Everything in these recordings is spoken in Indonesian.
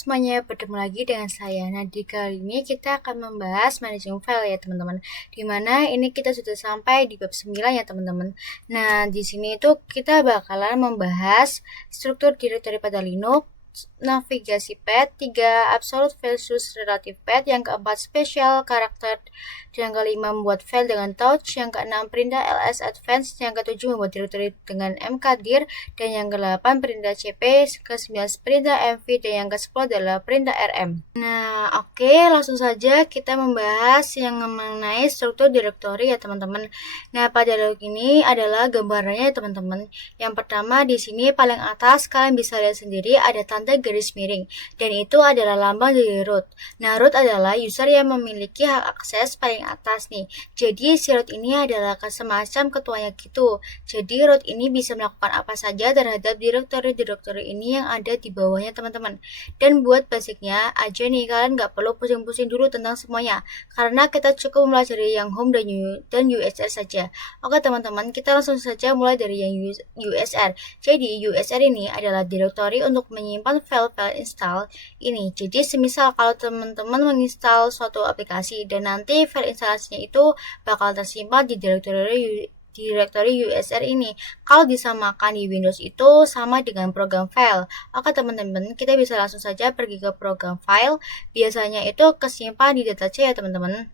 semuanya, bertemu lagi dengan saya. Nah, di kali ini kita akan membahas managing file ya teman-teman. Dimana ini kita sudah sampai di bab 9 ya teman-teman. Nah, di sini itu kita bakalan membahas struktur directory pada Linux, navigasi path, 3 absolute versus relative path, yang keempat special karakter, yang kelima membuat file dengan touch, yang keenam perintah ls advance, yang ketujuh membuat directory dengan mkdir, dan yang ke-8 perintah cp, ke-9 perintah mv, dan yang ke-10 adalah perintah rm. Nah, oke, langsung saja kita membahas yang mengenai struktur directory ya teman-teman. Nah, pada dialog ini adalah gambarannya ya teman-teman. Yang pertama di sini paling atas kalian bisa lihat sendiri ada tanda garis miring, dan itu adalah lambang dari root. Nah, root adalah user yang memiliki hak akses paling atas nih. Jadi si root ini adalah semacam ketuanya gitu. Jadi root ini bisa melakukan apa saja terhadap directory ini yang ada di bawahnya teman-teman. Dan buat basicnya aja nih, kalian nggak perlu pusing-pusing dulu tentang semuanya, karena kita cukup mempelajari yang home dan USR saja. Oke teman-teman, kita langsung saja mulai dari yang USR. Jadi USR ini adalah directory untuk menyimpan file-file install ini. Jadi semisal kalau teman-teman menginstal suatu aplikasi dan nanti file instalasinya itu bakal tersimpan di directory USR ini. Kalau disamakan di Windows itu sama dengan program file. Oke teman-teman, kita bisa langsung saja pergi ke program file. Biasanya itu kesimpan di data C ya teman-teman.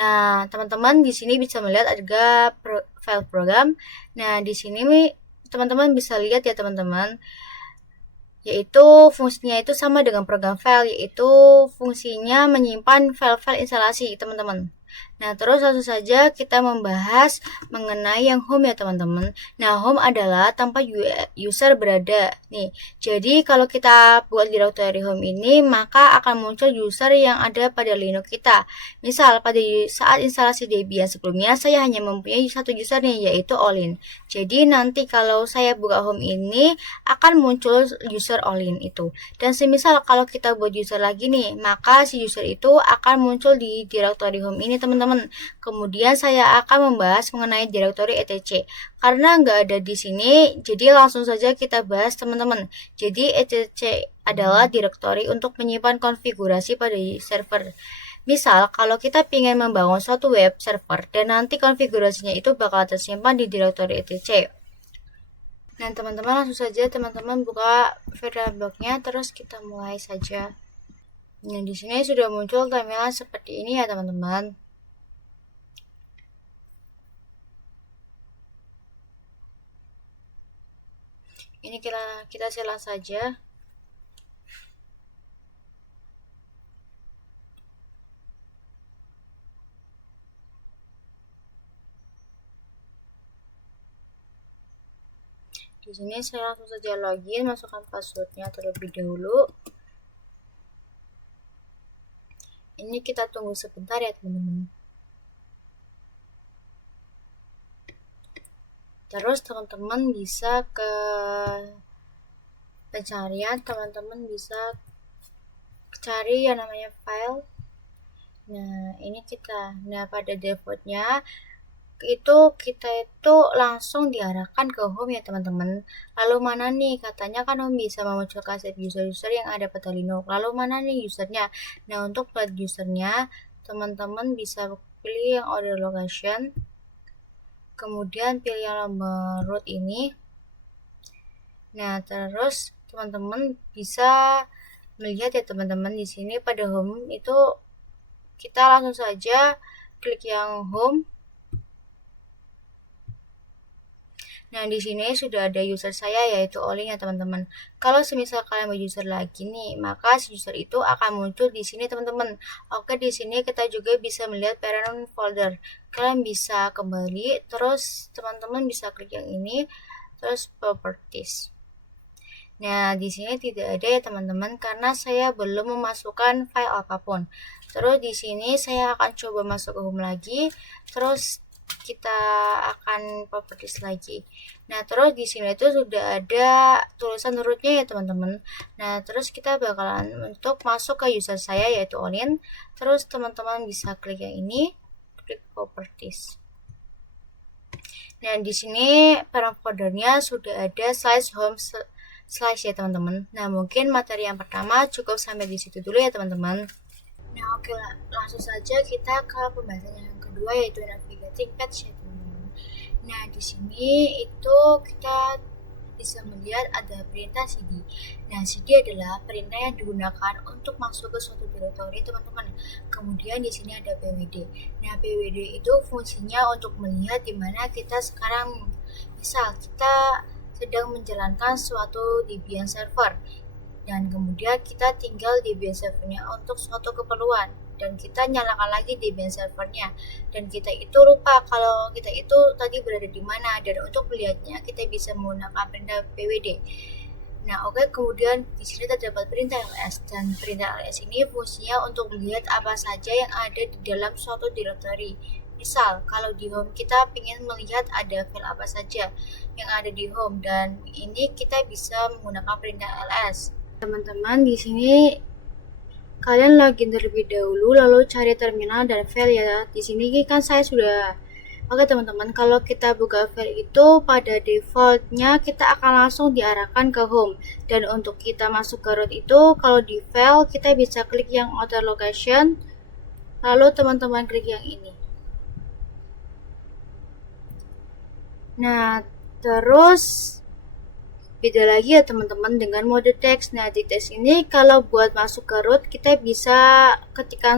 Nah, teman-teman di sini bisa melihat ada file program. Nah, di sini teman-teman bisa lihat ya teman-teman, yaitu fungsinya itu sama dengan program file, yaitu fungsinya menyimpan file-file instalasi teman-teman. Nah, terus langsung saja kita membahas mengenai yang home ya teman-teman. Nah, home adalah tempat user berada nih. Jadi kalau kita buat directory home ini, maka akan muncul user yang ada pada Linux kita. Misal pada saat instalasi Debian sebelumnya, saya hanya mempunyai satu user nih, yaitu Olin. Jadi nanti kalau saya buka home ini akan muncul user Olin itu. Dan semisal kalau kita buat user lagi nih, maka si user itu akan muncul di directory home ini teman-teman. Kemudian saya akan membahas mengenai directory etc. Karena nggak ada di sini, jadi langsung saja kita bahas teman-teman. Jadi etc adalah directory untuk menyimpan konfigurasi pada server. Misal kalau kita ingin membangun suatu web server dan nanti konfigurasinya itu bakal tersimpan di directory etc. Nah teman-teman, langsung saja teman-teman buka VirtualBox-nya, terus kita mulai saja. Nah di sini sudah muncul tampilan seperti ini ya teman-teman. Ini kita silang saja. Di sini saya langsung saja login, masukkan passwordnya terlebih dahulu. Ini kita tunggu sebentar ya teman-teman. Terus teman-teman bisa ke pencarian, teman-teman bisa cari yang namanya file. Nah ini nah pada defaultnya itu kita itu langsung diarahkan ke home ya teman-teman. Lalu mana nih, katanya kan home bisa memunculkan set user-user yang ada pada Linux. Lalu mana nih usernya? Nah untuk buat usernya teman-teman bisa pilih yang order location, kemudian pilih yang nomor root ini. Nah terus teman-teman bisa melihat ya teman-teman, di sini pada home itu kita langsung saja klik yang home. Nah, di sini sudah ada user saya, yaitu Olin ya teman-teman. Kalau semisal kalian mau user lagi nih, maka si user itu akan muncul di sini teman-teman. Oke, di sini kita juga bisa melihat parent folder. Kalian bisa kembali, terus teman-teman bisa klik yang ini, terus properties. Nah, di sini tidak ada ya teman-teman, karena saya belum memasukkan file apapun. Terus di sini saya akan coba masuk ke home lagi, terus kita akan properties lagi. Nah terus di sini itu sudah ada tulisan rootnya ya teman-teman. Nah terus kita bakalan untuk masuk ke user saya, yaitu Olin. Terus teman-teman bisa klik yang ini, klik properties. Nah di sini parent foldernya sudah ada slash home slice ya teman-teman. Nah, mungkin materi yang pertama cukup sampai di situ dulu ya teman-teman. Nah, oke lah, langsung saja kita ke pembahasan yang kedua, yaitu navigating page ya teman-teman. Nah, di sini itu kita bisa melihat ada perintah cd. Nah, cd adalah perintah yang digunakan untuk masuk ke suatu directory teman-teman. Kemudian di sini ada pwd. Nah, pwd itu fungsinya untuk melihat di mana kita sekarang. Misal kita sedang menjalankan suatu Debian server, dan kemudian kita tinggal Debian servernya untuk suatu keperluan, dan kita nyalakan lagi Debian servernya, dan kita itu lupa kalau kita itu tadi berada di mana, dan untuk melihatnya kita bisa menggunakan perintah pwd. Nah, oke, kemudian di sini terdapat perintah ls, dan perintah ls ini fungsinya untuk melihat apa saja yang ada di dalam suatu directory. Misal, kalau di home kita ingin melihat ada file apa saja yang ada di home, dan ini kita bisa menggunakan perintah ls. Teman-teman, di sini kalian login terlebih dahulu, lalu cari terminal dan file ya. Di sini kan saya sudah. Oke teman-teman, kalau kita buka file itu pada defaultnya kita akan langsung diarahkan ke home. Dan untuk kita masuk ke root itu, kalau di file kita bisa klik yang author location, lalu teman-teman klik yang ini. Nah, terus beda lagi ya teman-teman dengan mode teks. Nah, di teks ini kalau buat masuk ke root kita bisa ketikkan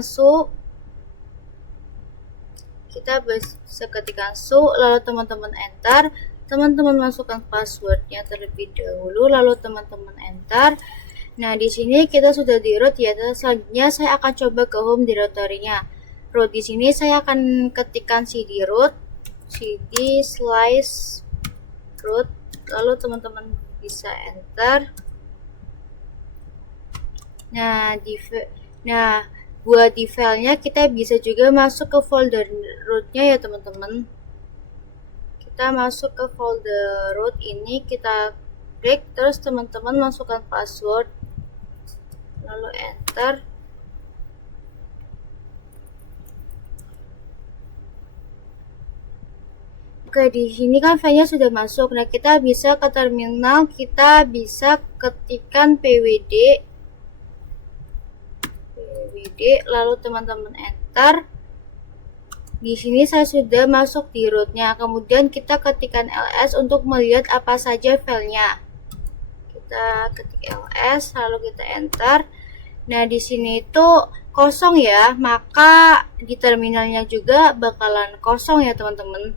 lalu teman-teman enter, teman-teman masukkan passwordnya terlebih dahulu, lalu teman-teman enter. Nah, di sini kita sudah di root ya. Selanjutnya saya akan coba ke home directory-nya. Root di sini saya akan ketikkan cd root, cd slice root, lalu teman-teman bisa enter. Nah, buat di filenya kita bisa juga masuk ke folder rootnya ya teman-teman. Kita masuk ke folder root ini, kita klik, terus teman-teman masukkan password, lalu enter. Oke, di sini kan filenya sudah masuk. Nah, kita bisa ke terminal, kita bisa ketikkan pwd, lalu teman-teman enter. Di sini saya sudah masuk di rootnya. Kemudian kita ketikkan ls untuk melihat apa saja filenya. Kita ketik ls, lalu kita enter. Nah, di sini itu kosong ya, maka di terminalnya juga bakalan kosong ya teman-teman.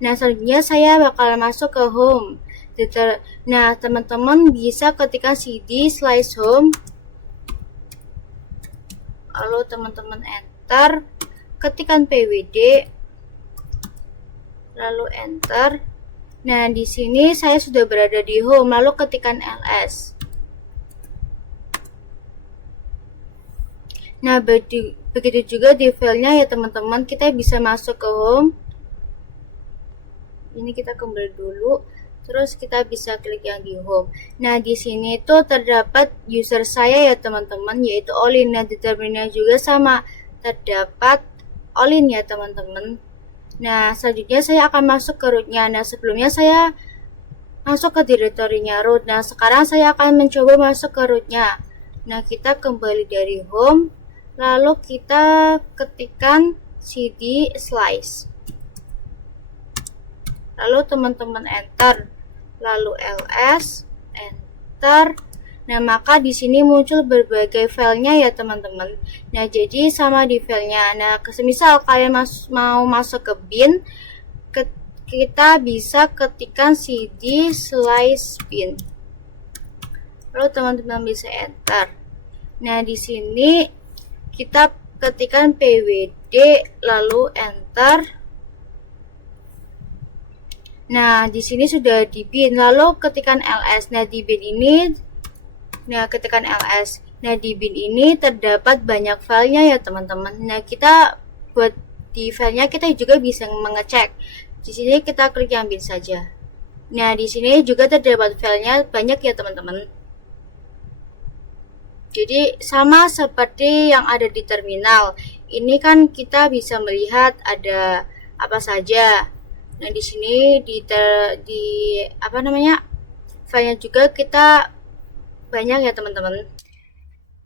Nah, selanjutnya saya bakal masuk ke home. Nah, teman-teman bisa ketikkan cd slice home, lalu teman-teman enter, ketikkan pwd, lalu enter. Nah, di sini saya sudah berada di home, lalu ketikkan ls. Nah, begitu juga di filenya ya teman-teman, kita bisa masuk ke home. Ini kita kembali dulu, terus kita bisa klik yang di home. Nah, di sini itu terdapat user saya ya teman-teman, yaitu Olin. Nah, di terminal juga sama, terdapat Olin ya teman-teman. Nah, selanjutnya saya akan masuk ke rootnya. Nah, sebelumnya saya masuk ke directory-nya root. Nah, sekarang saya akan mencoba masuk ke rootnya. Nah, kita kembali dari home, lalu kita ketikkan cd slice, lalu teman-teman enter, lalu ls, enter. Nah, maka di sini muncul berbagai filenya ya teman-teman. Nah, jadi sama di filenya. Nah, semisal kalian mau masuk ke bin, kita bisa ketikkan cd slice bin, lalu teman-teman bisa enter. Nah, di sini kita ketikkan pwd, lalu enter. Nah, di sini sudah di bin, lalu ketikkan ls. Nah, di bin ini, ketikkan ls. Nah, di bin ini terdapat banyak filenya ya teman-teman. Nah, kita buat di filenya kita juga bisa mengecek. Di sini kita klik yang bin saja. Nah, di sini juga terdapat filenya banyak ya teman-teman. Jadi sama seperti yang ada di terminal. Ini kan kita bisa melihat ada apa saja. Nah, di sini filenya juga kita banyak ya teman-teman.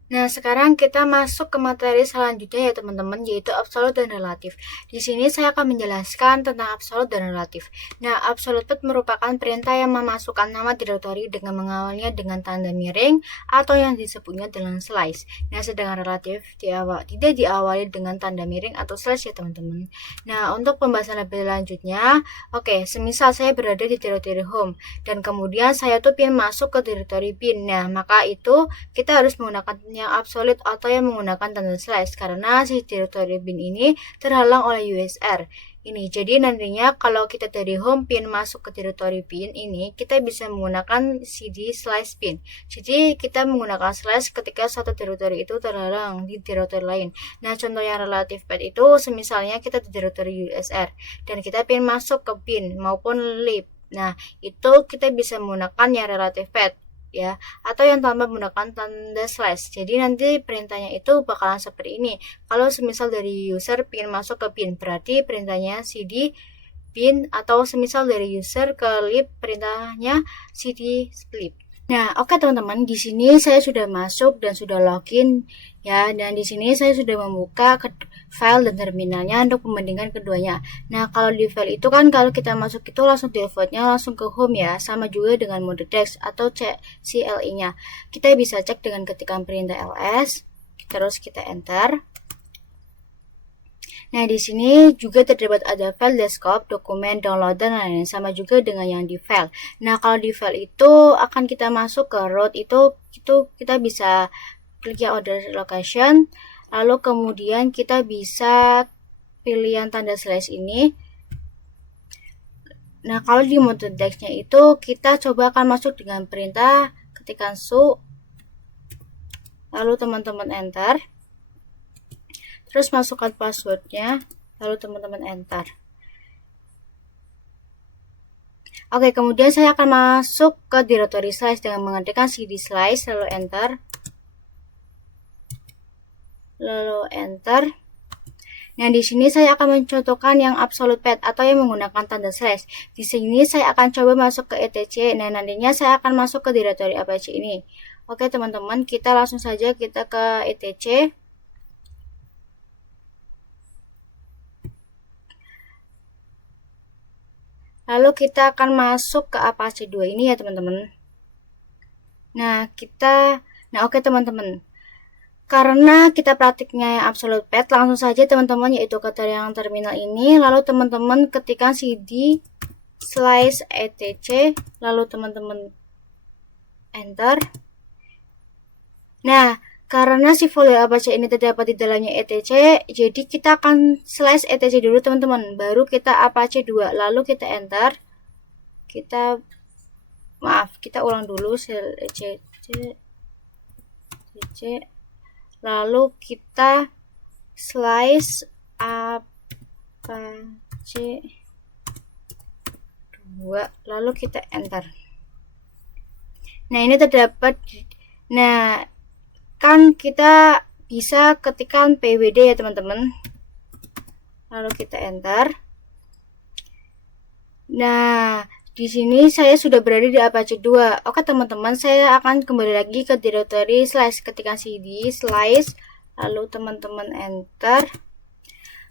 Nah, sekarang kita masuk ke materi selanjutnya ya teman-teman, yaitu absolut dan relatif. Di sini saya akan menjelaskan tentang absolut dan relatif. Nah, absolute path merupakan perintah yang memasukkan nama direktori dengan mengawalnya dengan tanda miring atau yang disebutnya dengan slice. Nah, sedangkan relatif tidak diawali dengan tanda miring atau slash ya teman-teman. Nah, untuk pembahasan lebih lanjutnya, oke, semisal saya berada di direktori home dan kemudian saya tuh ingin masuk ke direktori bin. Nah, maka itu kita harus menggunakan yang absolute atau yang menggunakan tanda slash karena si direktori bin ini terhalang oleh USR ini. Jadi nantinya kalau kita dari home pin masuk ke direktori bin ini, kita bisa menggunakan cd slash bin. Jadi kita menggunakan slash ketika satu direktori itu terhalang di direktori lain. Nah, contoh yang relatif path itu semisalnya kita di direktori USR dan kita pin masuk ke bin maupun lib. Nah, itu kita bisa menggunakan yang relative path ya, atau yang tanpa menggunakan tanda slash. Jadi nanti perintahnya itu bakalan seperti ini. Kalau semisal dari user pin masuk ke bin, berarti perintahnya cd bin, atau semisal dari user ke lib, perintahnya cd lib. Nah, oke teman-teman, di sini saya sudah masuk dan sudah login ya, dan di sini saya sudah membuka file dan terminalnya untuk membandingkan keduanya. Nah, kalau di file itu kan kalau kita masuk itu langsung defaultnya langsung ke home ya, sama juga dengan mode text atau CLI-nya. Kita bisa cek dengan ketikan perintah ls, terus kita enter. Nah, di sini juga terdapat ada file desktop, dokumen, download, dan lain-lain, sama juga dengan yang di file. Nah, kalau di file itu akan kita masuk ke root itu kita bisa klik yang order location, lalu kemudian kita bisa pilih yang tanda slash ini. Nah, kalau di mode text-nya itu kita coba akan masuk dengan perintah ketikan su, lalu teman-teman enter. Terus masukkan passwordnya, lalu teman-teman enter. Oke, kemudian saya akan masuk ke directory slice dengan mengetikkan cd slice, lalu enter. Nah, di sini saya akan mencontohkan yang absolute path atau yang menggunakan tanda slash. Di sini saya akan coba masuk ke etc. Nah, nantinya saya akan masuk ke directory apache ini. Oke, teman-teman, kita langsung saja kita ke etc. Lalu kita akan masuk ke Apache 2 ini ya teman-teman. Nah, oke teman-teman. Karena kita praktiknya yang absolute path, langsung saja teman-teman yaitu ke yang terminal ini, lalu teman-teman ketikkan cd slash etc, lalu teman-teman enter. Nah, karena si folder Apache ini terdapat di dalamnya etc, jadi kita akan slash etc dulu teman-teman, baru kita Apache 2, lalu kita enter. Kita ulang dulu etc, lalu kita slash Apache 2, lalu kita enter. Nah, ini terdapat, nah kan kita bisa ketikkan pwd ya teman-teman, lalu kita enter. Nah, di sini saya sudah berada di Apache 2. Oke teman-teman, saya akan kembali lagi ke directory slash, ketikkan cd slash, lalu teman-teman enter.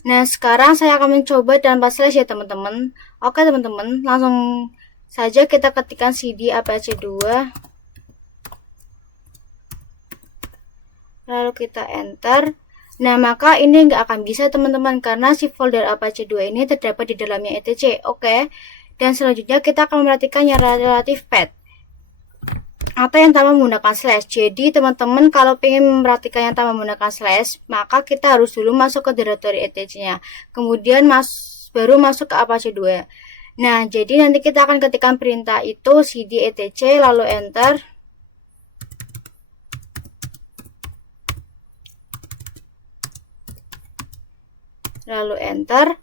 Nah, sekarang saya akan mencoba tanpa slash ya teman-teman. Oke teman-teman, langsung saja kita ketikkan cd Apache 2, lalu kita enter. Nah, maka ini nggak akan bisa teman-teman karena si folder Apache 2 ini terdapat di dalamnya etc. Oke. Dan selanjutnya kita akan memperhatikan yang relative path atau yang tanpa menggunakan slash. Jadi teman-teman kalau ingin memperhatikan yang tanpa menggunakan slash, maka kita harus dulu masuk ke directory etc-nya. Kemudian baru masuk ke Apache 2. Nah, jadi nanti kita akan ketikkan perintah itu cd etc, lalu enter. Lalu enter.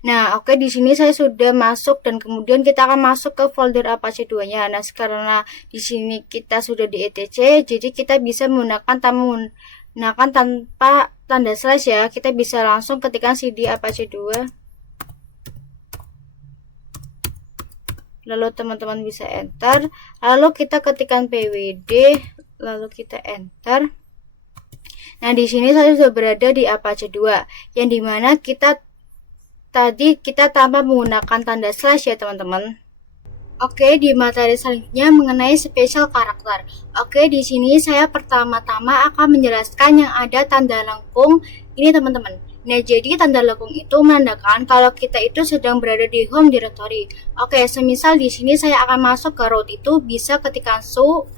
Nah, oke, di sini saya sudah masuk dan kemudian kita akan masuk ke folder Apache 2-nya. Nah, karena di sini kita sudah di etc, jadi kita bisa menggunakan tanpa tanda slash ya. Kita bisa langsung ketikkan cd Apache 2, lalu teman-teman bisa enter, lalu kita ketikkan pwd, lalu kita enter. Nah, di sini saya sudah berada di Apache 2, yang dimana kita tanpa menggunakan tanda slash ya teman-teman. Oke, di materi selanjutnya mengenai spesial karakter. Oke, di sini saya pertama-tama akan menjelaskan yang ada tanda lengkung ini teman-teman. Nah, jadi tanda lengkung itu menandakan kalau kita itu sedang berada di home directory. Oke, semisal di sini saya akan masuk ke root itu bisa ketikkan su,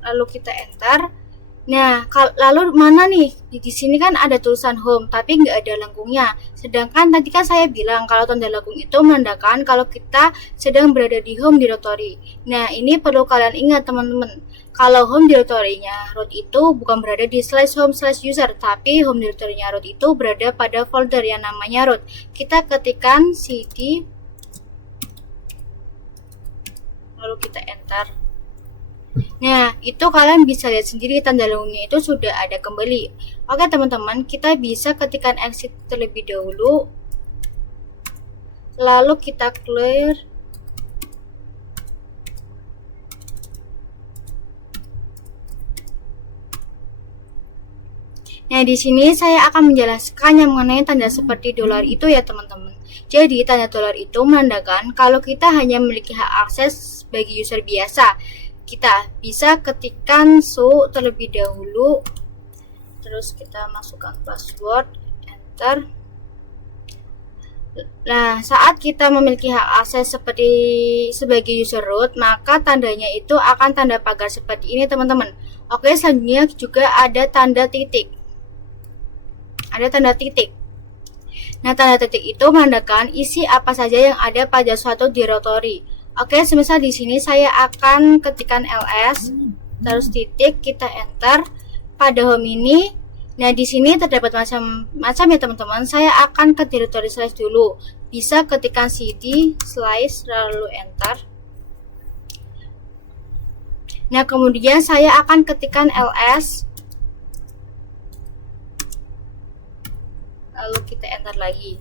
lalu kita enter. Nah, lalu mana nih? Di sini kan ada tulisan home, tapi nggak ada lengkungnya. Sedangkan tadi kan saya bilang kalau tanda lengkung itu menandakan kalau kita sedang berada di home directory. Nah, ini perlu kalian ingat teman-teman. Kalau home directory-nya root itu bukan berada di /home/user, tapi home directory-nya root itu berada pada folder yang namanya root. Kita ketikkan cd, lalu kita enter. Nah, itu kalian bisa lihat sendiri tanda lengkungnya itu sudah ada kembali. Oke teman-teman, kita bisa ketikkan exit terlebih dahulu, lalu kita clear. Nah, di sini saya akan menjelaskan yang mengenai tanda seperti dolar itu ya teman-teman. Jadi, tanda dolar itu menandakan kalau kita hanya memiliki hak akses bagi user biasa. Kita bisa ketikkan su terlebih dahulu, terus kita masukkan password, enter. Nah, saat kita memiliki hak akses sebagai user root, maka tandanya itu akan tanda pagar seperti ini teman-teman. Oke, selanjutnya juga ada tanda titik. Ada tanda titik. Nah, tanda titik itu menandakan isi apa saja yang ada pada suatu directory. Oke, semisal di sini saya akan ketikkan ls, terus titik, kita enter pada home ini. Nah, di sini terdapat macam-macam ya teman-teman. Saya akan ke directory slash dulu. Bisa ketikkan cd slash lalu enter. Nah, kemudian saya akan ketikkan ls, lalu kita enter lagi.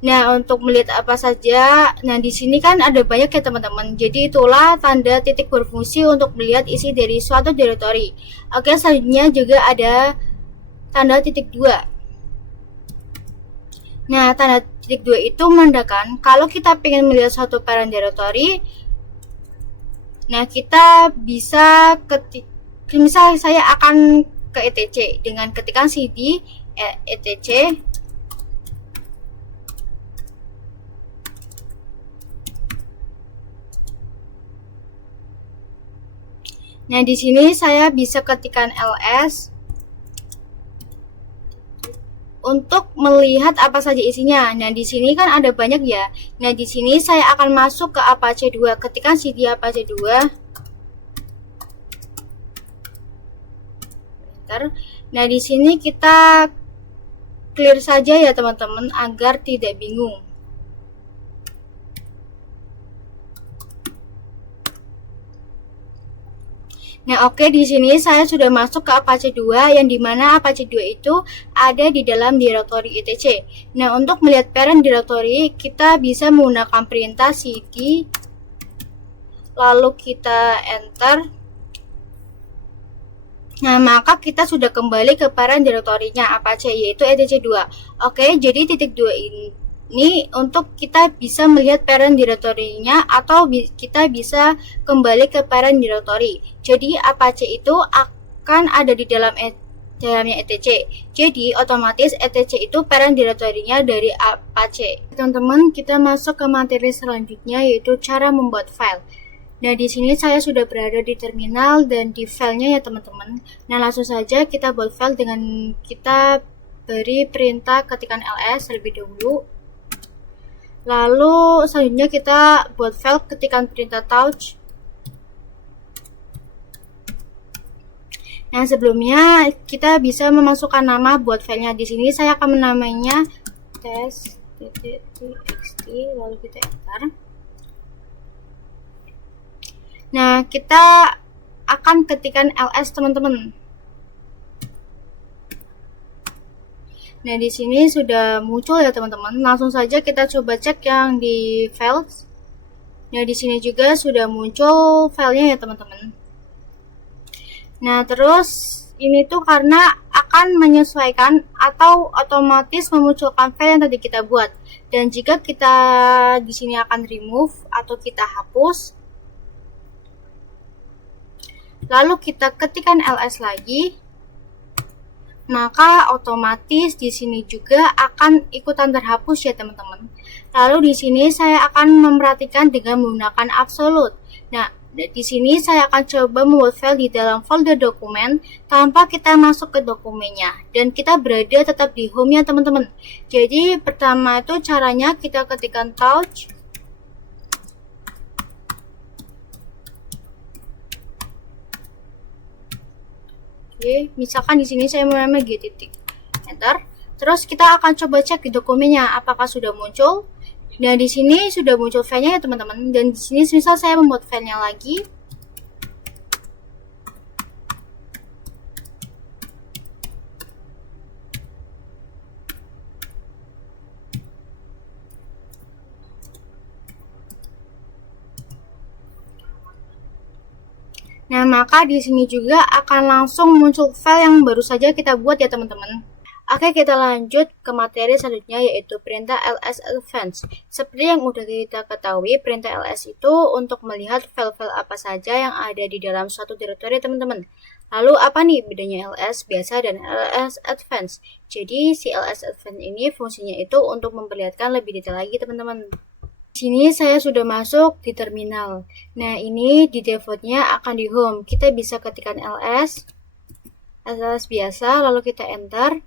Nah, untuk melihat apa saja, nah di sini kan ada banyak ya teman-teman. Jadi itulah tanda titik berfungsi untuk melihat isi dari suatu directory. Oke, selanjutnya juga ada tanda titik 2. Nah, tanda titik 2 itu menandakan kalau kita ingin melihat suatu parent directory, nah kita bisa ketik, misal saya akan ke etc dengan ketikan cd etc. Nah, di sini saya bisa ketikkan ls untuk melihat apa saja isinya. Nah, di sini kan ada banyak ya. Nah, di sini saya akan masuk ke Apache 2. Ketikkan cd Apache 2. Nah, di sini kita clear saja ya teman-teman agar tidak bingung. Nah, oke, di sini saya sudah masuk ke Apache 2 yang dimana Apache 2 itu ada di dalam directory etc. Nah, untuk melihat parent directory kita bisa menggunakan perintah cd, lalu kita enter. Nah, maka kita sudah kembali ke parent directory-nya Apache yaitu etc2. Oke, jadi titik 2 ini untuk kita bisa melihat parent directory-nya atau kita bisa kembali ke parent directory. Jadi Apache itu akan ada di dalamnya etc. Jadi otomatis etc itu parent directory-nya dari Apache. Teman-teman, kita masuk ke materi selanjutnya yaitu cara membuat file. Nah, di sini saya sudah berada di terminal dan di filenya ya teman-teman. Nah, langsung saja kita buat file dengan kita beri perintah ketikan ls terlebih dahulu. Lalu selanjutnya kita buat file ketikan perintah touch. Nah, sebelumnya kita bisa memasukkan nama buat filenya. Di sini saya akan menamainya test.txt, lalu kita enter. Nah, kita akan ketikkan ls teman-teman. Nah, di sini sudah muncul ya teman-teman. Langsung saja kita coba cek yang di files. Nah, di sini juga sudah muncul filenya ya teman-teman. Nah, terus ini tuh karena akan menyesuaikan atau otomatis memunculkan file yang tadi kita buat. Dan jika kita di sini akan remove atau kita hapus, lalu kita ketikkan ls lagi, maka otomatis di sini juga akan ikutan terhapus ya teman-teman. Lalu di sini saya akan memperhatikan dengan menggunakan absolute. Nah, di sini saya akan coba membuat file di dalam folder dokumen tanpa kita masuk ke dokumennya, dan kita berada tetap di home ya teman-teman. Jadi pertama itu caranya kita ketikkan touch. Oke, misalkan di sini saya menamai g titik, enter. Terus kita akan coba cek di dokumennya apakah sudah muncul. Nah, di sini sudah muncul filenya ya teman-teman. Dan di sini misal saya membuat filenya lagi. Nah, maka di sini juga akan langsung muncul file yang baru saja kita buat ya teman-teman. Oke, kita lanjut ke materi selanjutnya, yaitu perintah ls advance. Seperti yang udah kita ketahui, perintah ls itu untuk melihat file-file apa saja yang ada di dalam suatu direktori teman-teman. Lalu apa nih bedanya ls biasa dan ls advance? Jadi si ls advance ini fungsinya itu untuk memperlihatkan lebih detail lagi teman-teman. Di sini saya sudah masuk di terminal. Nah, ini di defaultnya akan di home. Kita bisa ketikkan ls biasa, lalu kita enter.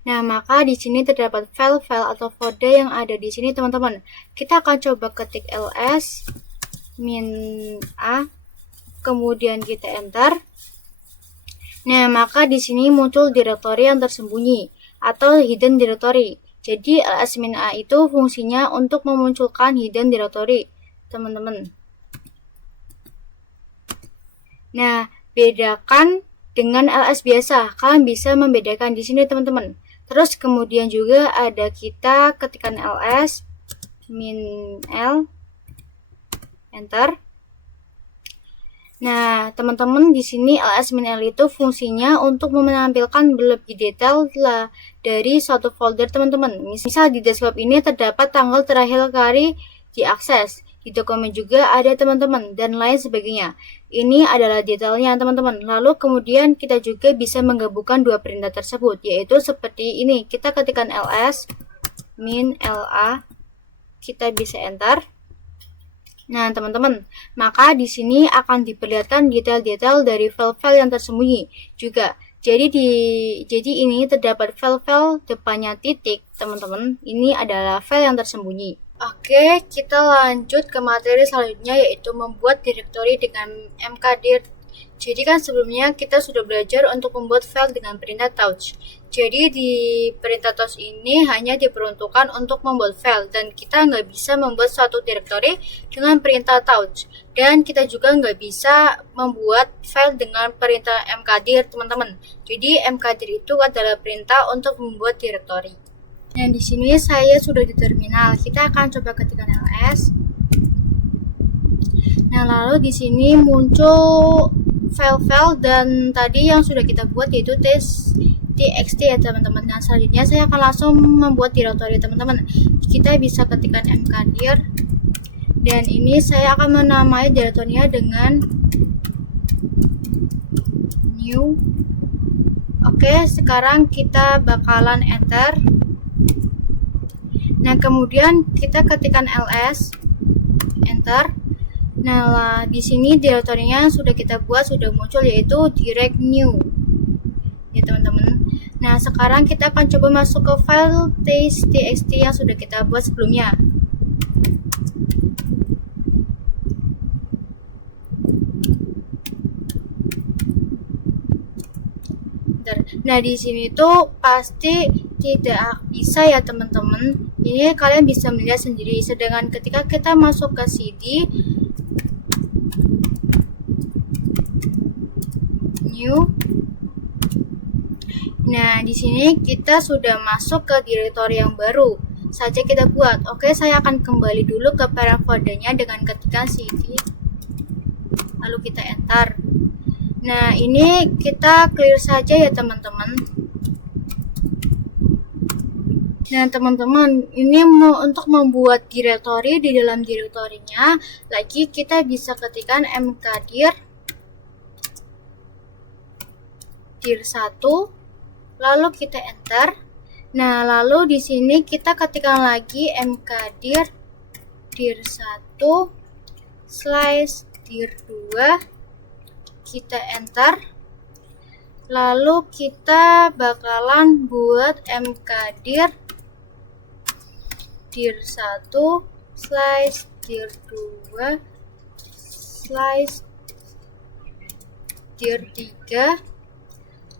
Nah, maka di sini terdapat file-file atau folder yang ada di sini teman-teman. Kita akan coba ketik ls -a, kemudian kita enter. Nah, maka di sini muncul direktori yang tersembunyi atau hidden directory. Jadi ls-a itu fungsinya untuk memunculkan hidden directory, teman-teman. Nah, bedakan dengan ls biasa. Kalian bisa membedakan di sini, teman-teman. Terus kemudian juga ada kita ketikkan ls -l, enter. Nah, teman-teman, di sini ls -l itu fungsinya untuk menampilkan lebih detail lah dari suatu folder teman-teman. Misal di desktop ini terdapat tanggal terakhir kali diakses. Di dokumen juga ada teman-teman dan lain sebagainya. Ini adalah detailnya teman-teman. Lalu kemudian kita juga bisa menggabungkan dua perintah tersebut, yaitu seperti ini. Kita ketikkan ls -la, kita bisa enter. Nah, teman-teman, maka di sini akan diperlihatkan detail-detail dari file-file yang tersembunyi juga. Jadi ini terdapat file-file depannya titik, teman-teman. Ini adalah file yang tersembunyi. Oke, kita lanjut ke materi selanjutnya, yaitu membuat direktori dengan mkdir. Jadi kan sebelumnya kita sudah belajar untuk membuat file dengan perintah touch. Jadi di perintah touch ini hanya diperuntukkan untuk membuat file, dan kita nggak bisa membuat suatu direktori dengan perintah touch. Dan kita juga nggak bisa membuat file dengan perintah mkdir, teman-teman. Jadi mkdir itu adalah perintah untuk membuat direktori. Nah, di sini saya sudah di terminal. Kita akan coba ketikkan ls. Nah, lalu di sini muncul file-file dan tadi yang sudah kita buat, yaitu txt ya teman-teman. Nah, selanjutnya saya akan langsung membuat direktori teman-teman. Kita bisa ketikkan mkdir, dan ini saya akan menamai direktorinya dengan new. Oke, sekarang kita bakalan enter. Nah, kemudian kita ketikkan ls, enter. Nah, di sini direktorinya sudah kita buat, sudah muncul, yaitu direct new ya teman-teman. Nah, sekarang kita akan coba masuk ke file txt yang sudah kita buat sebelumnya. Nah, di sini tuh pasti tidak bisa ya teman-teman. Ini kalian bisa melihat sendiri. Sedangkan ketika kita masuk ke cd new, Nah, di sini kita sudah masuk ke direktori yang baru. Saja kita buat. Oke, saya akan kembali dulu ke parent foldernya dengan ketikan cd, lalu kita enter. Nah, ini kita clear saja ya teman-teman. Nah, teman-teman, ini untuk membuat direktori di dalam direktorinya, lagi kita bisa ketikkan mkdir dir1, lalu kita enter. Nah, lalu di sini kita ketikkan lagi mkdir dir1 slash dir2, kita enter. Lalu kita bakalan buat mkdir dir1 slash dir2 slash dir3,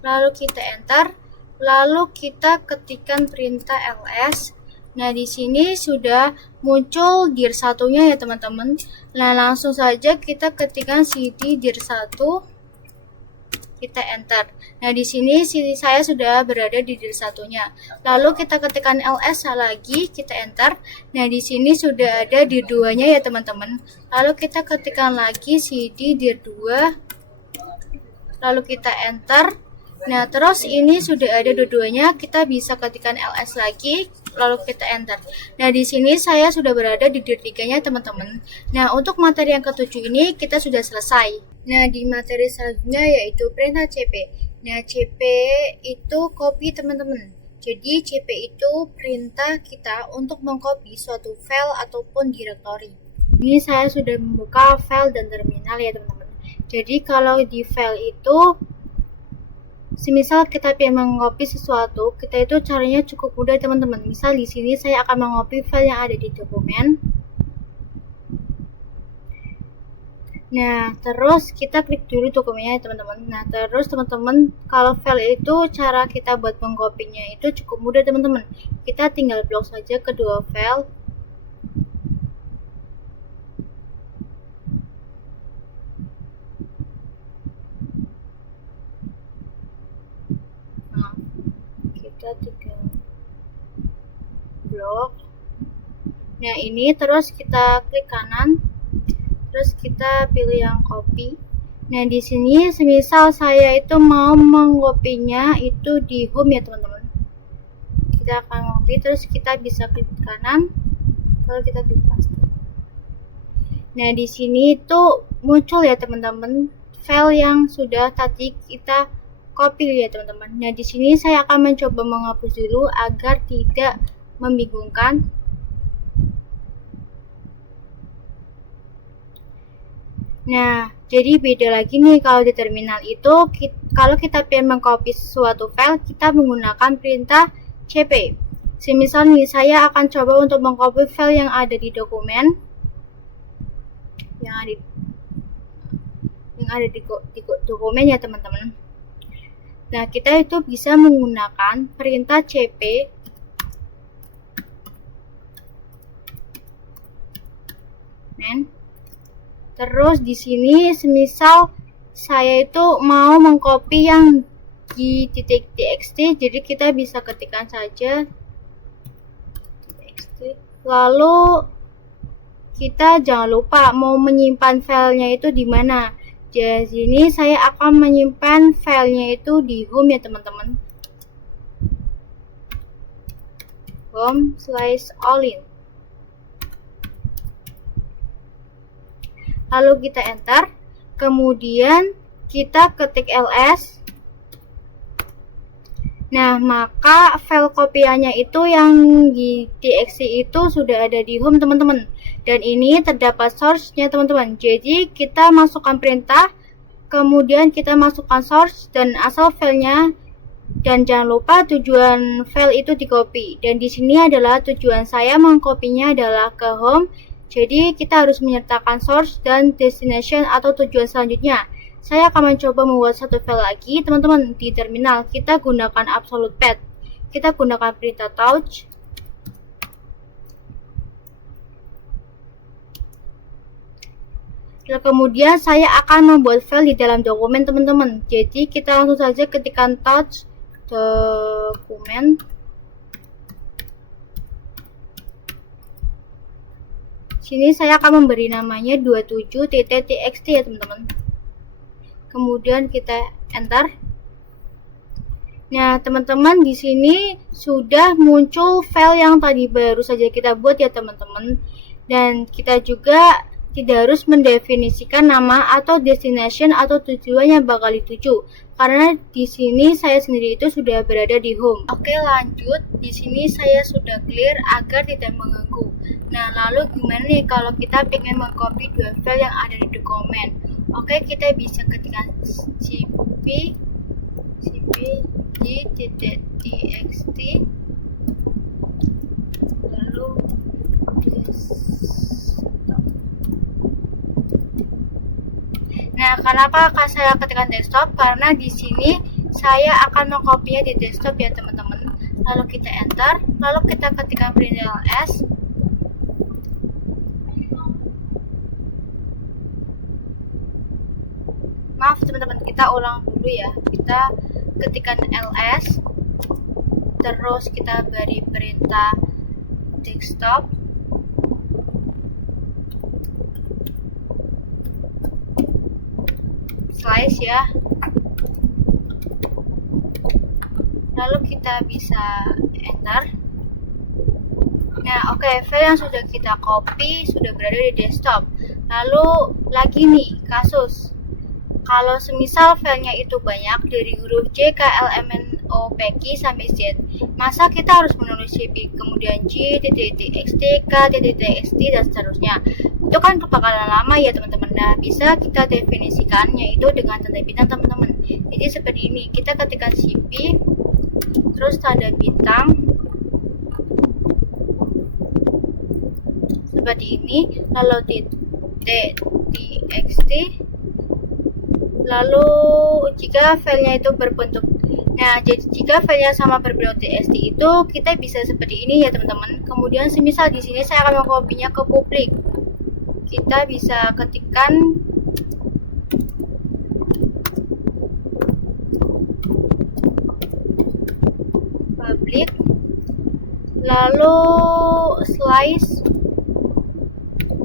lalu kita enter. Lalu kita ketikkan perintah ls. Nah, di sini sudah muncul dir1-nya ya teman-teman. Nah, langsung saja kita ketikkan cd dir1, kita enter. Nah, di sini saya sudah berada di dir1-nya. Lalu kita ketikkan ls lagi, kita enter. Nah, di sini sudah ada dir2-nya ya teman-teman. Lalu kita ketikkan lagi cd dir2, lalu kita enter. Nah, terus ini sudah ada dua-duanya, kita bisa ketikkan ls lagi, lalu kita enter. Nah, di sini saya sudah berada di dir3-nya teman-teman. Nah, untuk materi yang ketujuh ini kita sudah selesai. Nah, di materi selanjutnya yaitu perintah cp. Nah, cp itu copy teman-teman. Jadi, cp itu perintah kita untuk mengcopy suatu file ataupun directory. Ini saya sudah membuka file dan terminal ya teman-teman. Jadi, kalau di file itu semisal kita ingin mengcopy sesuatu, kita itu caranya cukup mudah teman-teman. Misal di sini saya akan mengcopy file yang ada di dokumen. Nah, terus kita klik dulu dokumennya teman-teman. Nah, terus teman-teman, kalau file itu cara kita buat mengcopy-nya itu cukup mudah teman-teman. Kita tinggal blok saja kedua file. Kita tinggal blok. Nah, ini terus kita klik kanan, terus kita pilih yang copy. Nah, di sini semisal saya itu mau mengkopinya itu di home ya teman-teman. Kita akan copy, terus kita bisa klik kanan, lalu kita klik paste. Nah, di sini itu muncul ya teman-teman file yang sudah tadi kita copy ya teman-teman. Nah, di sini saya akan mencoba menghapus dulu agar tidak membingungkan. Nah, jadi beda lagi nih kalau di terminal itu kalau kita pengen mengcopy suatu file, kita menggunakan perintah cp. Semisal nih saya akan coba untuk mengcopy file yang ada di dokumen, yang ada di dokumen ya teman-teman. Nah, kita itu bisa menggunakan perintah cp terus di sini semisal saya itu mau mengcopy yang di .txt, jadi kita bisa ketikkan saja .txt. Lalu kita jangan lupa mau menyimpan filenya itu di mana. Jadi sini saya akan menyimpan filenya itu di home ya teman-teman. home/allin. Lalu kita enter. Kemudian kita ketik ls. Nah, maka file kopiannya itu yang di .txt itu sudah ada di home teman-teman. Dan ini terdapat source-nya teman-teman. Jadi kita masukkan perintah, kemudian kita masukkan source dan asal filenya, dan jangan lupa tujuan file itu di copy. Dan di sini adalah tujuan saya mengkopinya adalah ke home. Jadi kita harus menyertakan source dan destination atau tujuan selanjutnya. Saya akan mencoba membuat satu file lagi teman-teman di terminal. Kita gunakan absolute path. Kita gunakan perintah touch. Lalu kemudian saya akan membuat file di dalam dokumen teman-teman. Jadi kita langsung saja ketikkan touch, dokumen. Sini saya akan memberi namanya 27.txt ya teman-teman. Kemudian kita enter. Nah, teman-teman di sini sudah muncul file yang tadi baru saja kita buat ya teman-teman. Dan kita juga tidak harus mendefinisikan nama atau destination atau tujuan yang bakal dituju. Karena di sini saya sendiri itu sudah berada di home. Oke, lanjut. Di sini saya sudah clear agar tidak mengganggu. Nah, lalu gimana nih kalau kita pengen mengcopy dua file yang ada di dokumen? Oke, kita bisa ketikkan cp g.txt lalu desktop. Nah, kenapa saya ketikkan desktop? Karena di sini saya akan mengkopinya di desktop ya teman-teman. Lalu kita enter, lalu kita ketikkan print ls. Maaf teman-teman, kita ulang dulu ya. Kita ketikkan ls, terus kita beri perintah desktop. Slice ya. Lalu kita bisa enter. Nah, oke, file yang sudah kita copy sudah berada di desktop. Lalu lagi nih, kasus. Kalau semisal filenya itu banyak dari huruf J, K, L, M, N, O, P, Q sampai Z, masa kita harus menulis CP, kemudian J, .txt, K, .txt, dan seterusnya. Itu kan kebakaran lama ya teman-teman. Nah, bisa kita definisikannya itu dengan tanda bintang teman-teman. Jadi seperti ini, kita ketikkan CP, terus tanda bintang, seperti ini, lalu .txt. Lalu jika filenya itu berbentuk, nah jika filenya sama berbentuk txt itu kita bisa seperti ini ya teman-teman. Kemudian semisal di sini saya akan mengkopinya ke publik, kita bisa ketikkan public, lalu slice,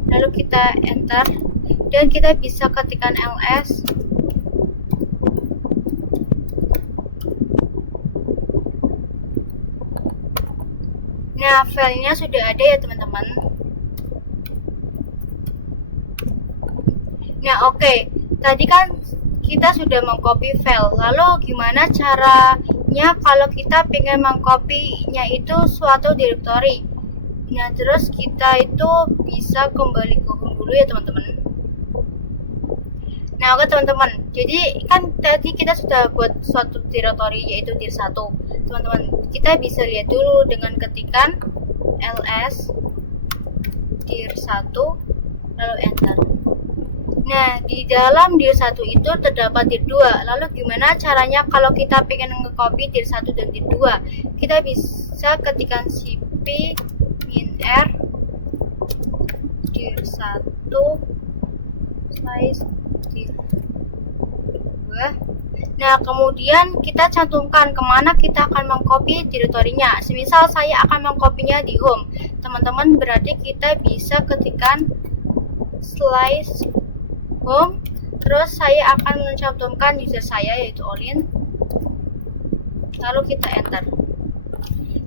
lalu kita enter, dan kita bisa ketikkan ls. Nah, filenya sudah ada ya teman-teman. Nah, oke. Tadi kan kita sudah mengcopy file. Lalu gimana caranya kalau kita pengen mengcopy-nya itu suatu directory? Nah, terus kita itu bisa kembali ke home dulu ya teman-teman. Nah, oke teman-teman. Jadi kan tadi kita sudah buat suatu directory yaitu dir1. Teman-teman, kita bisa lihat dulu dengan ketikan ls dir1 lalu enter. Nah, di dalam dir1 itu terdapat dir2. Lalu gimana caranya kalau kita pengen nge-copy dir1 dan dir2? Kita bisa ketikkan cp -r dir1 slice dir2. Nah, kemudian kita cantumkan kemana kita akan mengcopy direktorinya. Semisal saya akan mengcopynya di home, teman-teman berarti kita bisa ketikkan slice home, terus saya akan mencantumkan user saya yaitu Olin, lalu kita enter.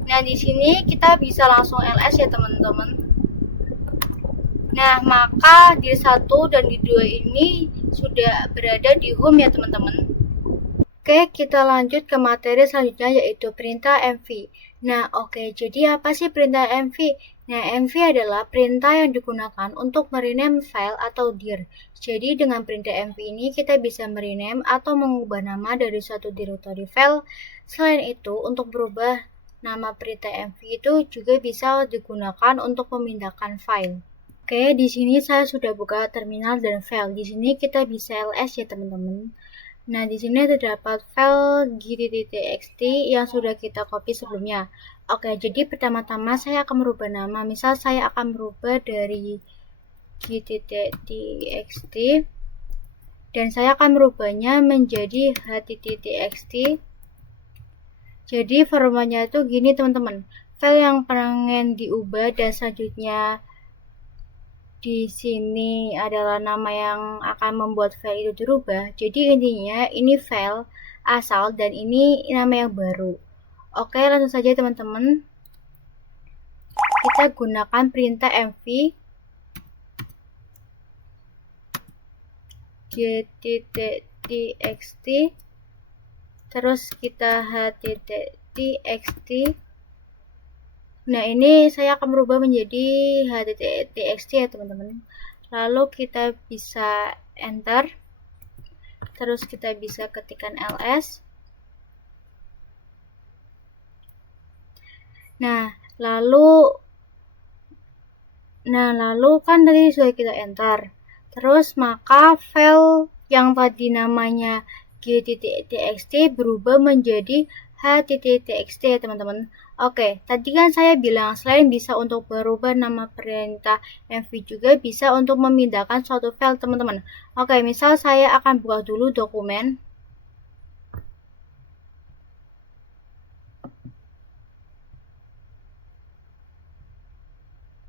Nah, di sini kita bisa langsung ls ya teman-teman. Nah, maka dir1 dan dir2 ini sudah berada di home ya teman-teman. Oke, kita lanjut ke materi selanjutnya yaitu perintah mv. Nah, oke, jadi apa sih perintah mv? Nah, mv adalah perintah yang digunakan untuk merename file atau dir. Jadi dengan perintah mv ini kita bisa merename atau mengubah nama dari suatu directory file. Selain itu, untuk berubah nama perintah mv itu juga bisa digunakan untuk memindahkan file. Oke, di sini saya sudah buka terminal dan file. Di sini kita bisa ls ya teman-teman. Nah, di sini terdapat file g.txt yang sudah kita copy sebelumnya. Oke, jadi pertama-tama saya akan merubah nama. Misal saya akan merubah dari g.txt dan saya akan merubahnya menjadi h.txt. Jadi formanya itu gini teman-teman, file yang pengen diubah dan selanjutnya di sini adalah nama yang akan membuat file itu dirubah. Jadi intinya ini file asal dan ini nama yang baru. Oke, langsung saja teman-teman. Kita gunakan perintah mv get.txt, terus kita h.txt. Nah, ini saya akan merubah menjadi h.txt ya teman-teman. Lalu kita bisa enter, terus kita bisa ketikkan ls. Nah, lalu kan tadi sudah kita enter. Terus maka file yang tadi namanya g.txt berubah menjadi h.txt ya teman-teman. Oke, tadi kan saya bilang selain bisa untuk berubah nama perintah mv juga bisa untuk memindahkan suatu file teman-teman. Oke, misal saya akan buka dulu dokumen.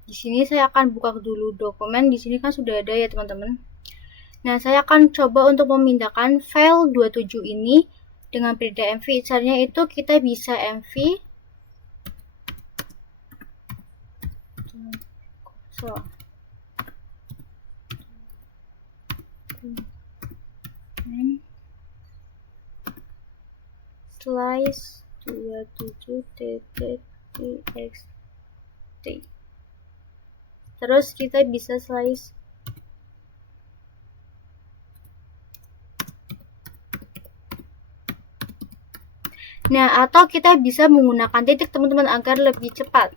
Di sini saya akan buka dulu dokumen. Di sini kan sudah ada ya teman-teman. Nah, saya akan coba untuk memindahkan file 27 ini dengan perintah mv. Caranya itu kita bisa mv slice 27.txt. Terus kita bisa slice. Nah, atau kita bisa menggunakan titik teman-teman agar lebih cepat.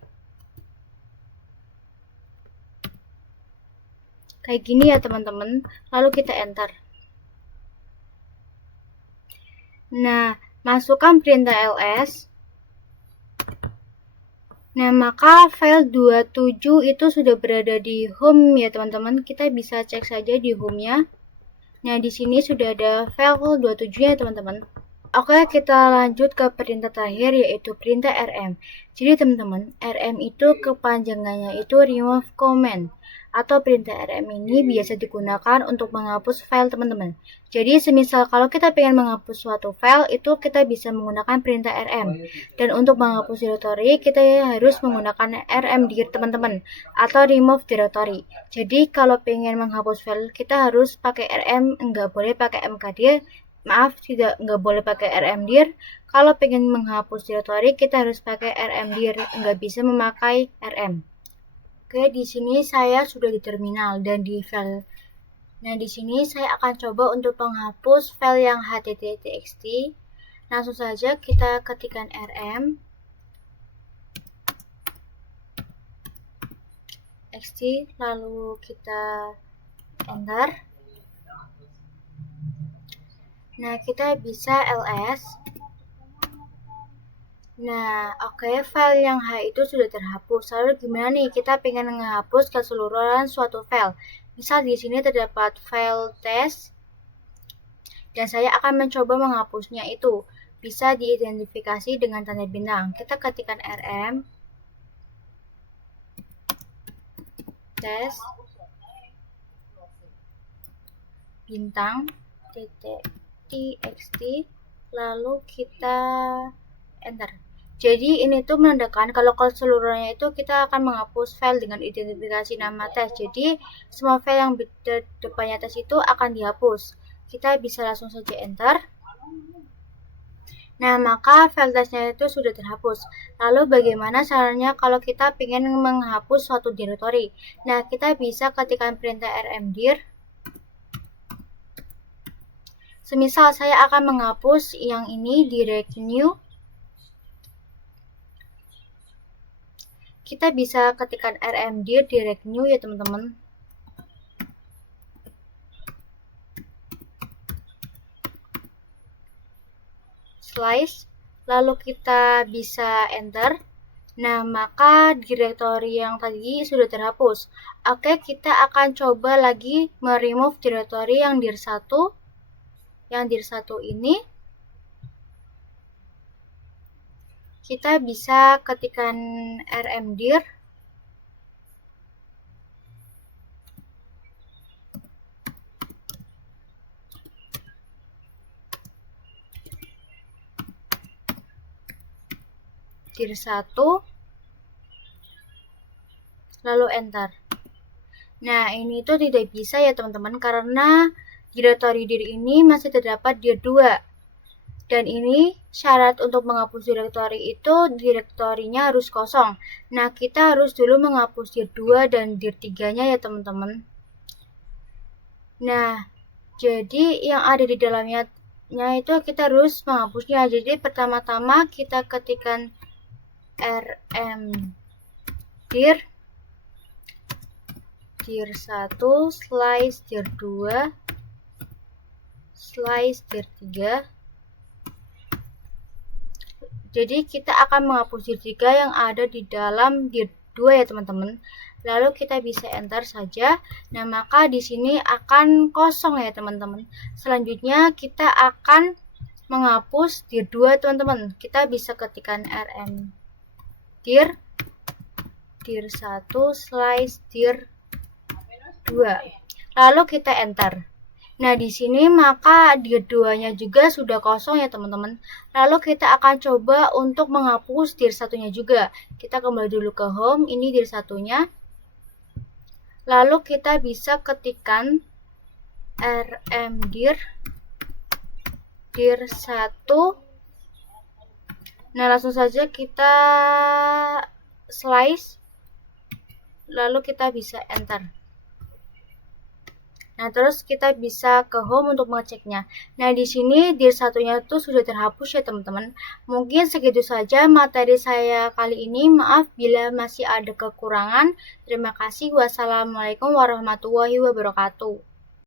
Kayak gini ya teman-teman. Lalu kita enter. Nah, masukkan perintah ls. Nah, maka file 27 itu sudah berada di home ya teman-teman. Kita bisa cek saja di home-nya. Nah, di sini sudah ada file 27 ya teman-teman. Oke, kita lanjut ke perintah terakhir yaitu perintah rm. Jadi teman-teman, rm itu kepanjangannya itu remove command. Atau perintah rm ini biasa digunakan untuk menghapus file teman-teman. Jadi semisal kalau kita pengen menghapus suatu file itu kita bisa menggunakan perintah rm. Dan untuk menghapus directory kita harus menggunakan rmdir teman-teman atau remove directory. Jadi kalau pengen menghapus file kita harus pakai rm, nggak boleh pakai mkdir. Maaf, nggak boleh pakai rmdir. Kalau pengen menghapus directory kita harus pakai rmdir, nggak bisa memakai rm. Oke, di sini saya sudah di terminal dan di file. Nah, di sini saya akan coba untuk menghapus file yang h.txt. Langsung saja kita ketikkan rm xt, lalu kita enter. Nah, kita bisa ls. Nah, oke, file yang H itu sudah terhapus. Lalu gimana nih kita pengen menghapus keseluruhan suatu file? Misal di sini terdapat file test dan saya akan mencoba menghapusnya itu. Bisa diidentifikasi dengan tanda bintang. Kita ketikkan rm test bintang txt, lalu kita enter. Jadi ini tuh menandakan kalau keseluruhannya itu kita akan menghapus file dengan identifikasi nama tes. Jadi semua file yang depannya tes itu akan dihapus. Kita bisa langsung saja enter. Nah, maka file tesnya itu sudah terhapus. Lalu bagaimana caranya kalau kita ingin menghapus suatu directory? Nah, kita bisa ketikkan perintah rmdir. Semisal saya akan menghapus yang ini direct new. Kita bisa ketikkan rmdir direct new ya teman-teman. Slice, lalu kita bisa enter. Nah, maka directory yang tadi sudah terhapus. Oke, kita akan coba lagi meremove directory yang dir1. Yang dir1 ini. kita bisa ketikkan rmdir dir 1 lalu enter. Nah, ini tuh tidak bisa ya teman-teman karena direktori dir ini masih terdapat dir 2. Dan ini syarat untuk menghapus direktori itu direktorinya harus kosong. Nah, kita harus dulu menghapus dir 2 dan dir 3-nya ya teman-teman. Nah, jadi yang ada di dalamnya itu kita harus menghapusnya. Jadi pertama-tama kita ketikkan rmdir dir 1 slice dir 2 slice dir 3. Jadi kita akan menghapus dir 3 yang ada di dalam dir 2 ya teman-teman. Lalu kita bisa enter saja. Nah, maka di sini akan kosong ya teman-teman. Selanjutnya kita akan menghapus dir 2 teman-teman. Kita bisa ketikkan rmdir dir 1 slice dir 2. Lalu kita enter. Nah, di sini maka dir 2-nya juga sudah kosong ya teman-teman. Lalu kita akan coba untuk menghapus dir 1-nya juga. Kita kembali dulu ke home, ini dir 1-nya. Lalu kita bisa ketikkan rmdir dir 1. Nah, langsung saja kita slice. Lalu kita bisa enter. Nah, terus kita bisa ke home untuk mengeceknya. Nah, di sini dir 1-nya itu sudah terhapus ya teman-teman. Mungkin segitu saja materi saya kali ini. Maaf bila masih ada kekurangan. Terima kasih. Wassalamualaikum warahmatullahi wabarakatuh.